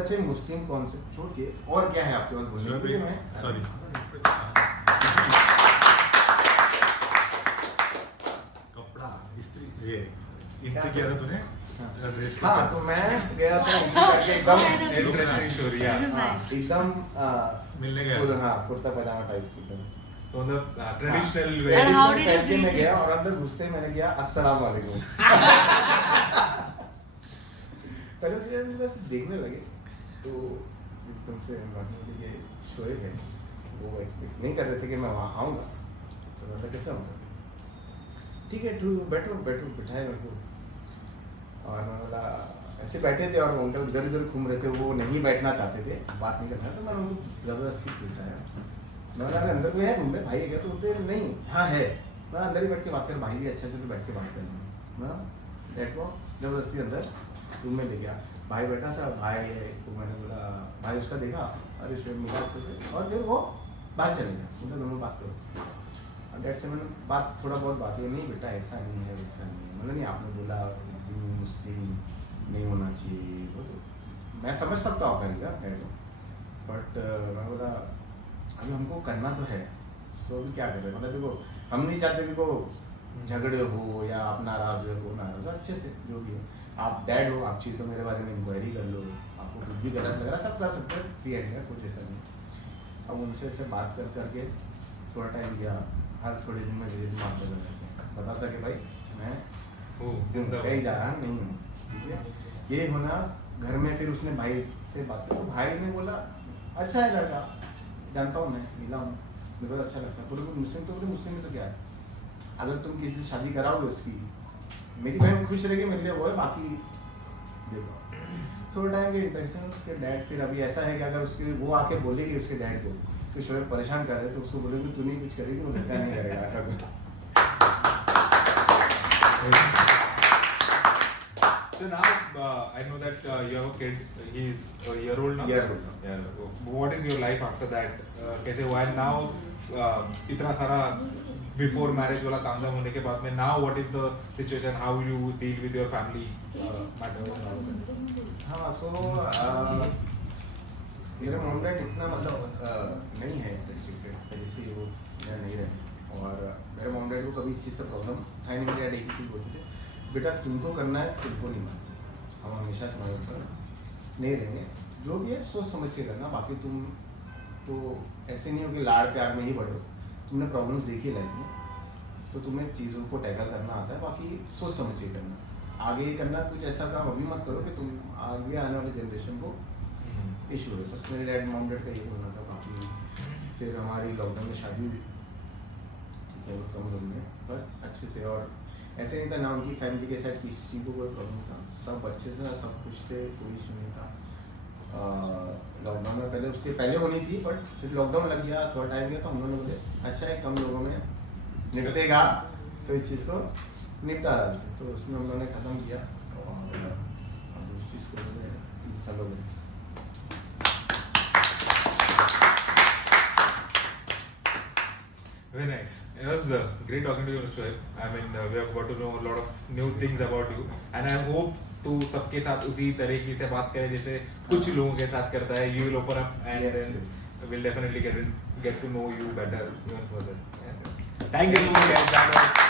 अच्छा मुस्लिम कॉन्सेप्ट छोड़ के और क्या है आपके पास बोलने के लिए? सॉरी कपड़ा इस्त्री ये इंटर किया था तूने ड्रेस? हाँ, तो मैं गया था करके एकदम Interesting story, yeah. This is nice. एकदम मिलने गया हाँ कुर्ता पैजामा टाइप एकदम, तो मतलब traditional way And how did you पहन के मैं greet गया और अंदर घुसते ही मैंने किया अस्सलाम वालेकुम। पहले से यार बस देखने लगे तो एकदम से बाकी के लिए शोएब है वो एक्सपेक्ट नहीं कर रहे थे कि मैं वहाँ आऊँगा, तो मतलब कैसे आऊँगा, ठीक है तू बैठो बैठो बिठाए मेरे को। और मैं बोला ऐसे बैठे थे और अंकल इधर उधर घूम रहे थे, वो नहीं बैठना चाहते थे, बात नहीं करना, तो मैंने उनको ज़बरदस्ती बिठाया। मैं बोला अंदर कोई है रूम में, भाई है क्या, तो बोलते नहीं हाँ है, मैं अंदर ही बैठ के बात कर, भाई भी अच्छे से बैठ के बात कर रहे हैं। मैं बैठो जबरदस्ती अंदर रूम में ले गया, भाई बैठा था, भाई को मैंने बोला भाई उसका देखा, अरे शोएब मिला अच्छे से, और फिर वो बाहर चले गया, उनका दोनों बात करो। और डेट से मैंने बात थोड़ा बहुत बात हुई, नहीं बेटा ऐसा नहीं है वैसा नहीं है, मतलब नहीं आपने बोला मुस्लिम नहीं होना चाहिए, वो तो मैं समझ सकता हूँ आपका रीज़न है तो, बट मैं बोला अभी हमको करना तो है, सो भी क्या करें, मतलब देखो हम नहीं चाहते कि को झगड़े हो या आप नाराज हो, को नाराज हो, अच्छे से जो भी है, आप डैड हो, आप चाहिए तो मेरे बारे में इंक्वायरी कर लो, आपको कुछ भी गलत लग रहा है सब कर सकते हैं, फ्री हैंड है, कुछ ऐसा नहीं। अब उनसे ऐसे बात कर करके थोड़ा टाइम दिया, हर थोड़े दिन में विजिट मारते रहते, बताता कि भाई मैं कहीं जा रहा नहीं हूँ, ठीक है ये होना घर में। फिर उसने भाई से बात की तो भाई ने बोला अच्छा है लड़का, जानता हूँ मैं, मिला हूँ, मेरे को अच्छा लगता है, बोले मुस्लिम, तो बोले मुस्लिम में तो क्या है, अगर तुम किसी से शादी कराओगे उसकी, मेरी बहन खुश रहेगी मेरे लिए वो है, बाकी देखो थोड़ा टाइम के इंटरेक्शन। उसके डैड फिर अभी ऐसा है कि अगर उसके वो आके बोलेगी उसके डैड को कि शोएब परेशान कर रहे, तो उसको बोलेगी तू नहीं कुछ करेगी, वो लड़का नहीं करेगा ऐसा कुछ। So now I know that you have a kid. He's a year old now. Year old now. Yeah. What is your life after that? कैसे हुआ है now? इतना सारा before marriage वाला काम होने के बाद में now what is the situation? How you deal with your family matters? हाँ सो मेरा मॉम डैड इतना मतलब नहीं है रिस्ट्रिक्टेड, जैसे वो मेरा नहीं रहे, और मेरे मॉम डैड को कभी इस चीज़ से प्रॉब्लम था नहीं। मेरे डैड एक ही चीज़ बोलते थे, बेटा तुमको करना है तुमको नहीं मानना, हम हमेशा तुम्हारे ऊपर नहीं रहेंगे, जो भी है सोच समझ के करना, बाकी तुम तो ऐसे नहीं हो कि लाड़ प्यार में ही बढ़ो, तुमने प्रॉब्लम्स देखी लाइफ में, तो तुम्हें चीज़ों को टैकल करना आता है, बाकी सोच समझ के करना, आगे करना कुछ ऐसा काम अभी मत करो कि तुम आगे आने वाली जनरेशन को इशू है। बस मेरे डैड मॉम डैड का ये बोलना था। बाकी फिर हमारी लॉकडाउन में शादी हुई, ठीक है वो कम लोग में, पर अच्छे थे, और ऐसे नहीं था ना उनकी फैमिली के साथ किसी को कोई प्रॉब्लम था, सब अच्छे से सब कुछ थे, कोई इशू नहीं था। लॉकडाउन में पहले उसके पहले होनी थी, बट फिर लॉकडाउन लग गया, थोड़ा टाइम गया, तो हम लोगों ने बोले अच्छा है कम लोगों में निपटेगा, तो इस चीज़ को निपटा डालते, तो उसमें हम लोगों ने ख़त्म किया, और अब उस चीज़ को 3 साल हो गए। Very nice. It was great talking to you, Shoaib. I mean, we have got to know a lot of new things about you, and I hope तू सबके साथ उसी तरीके से बात करे जैसे कुछ लोगों के साथ करता है. You will open up, and Yes, then yes. we'll definitely get to know you better even further. Thank you so much, guys. That was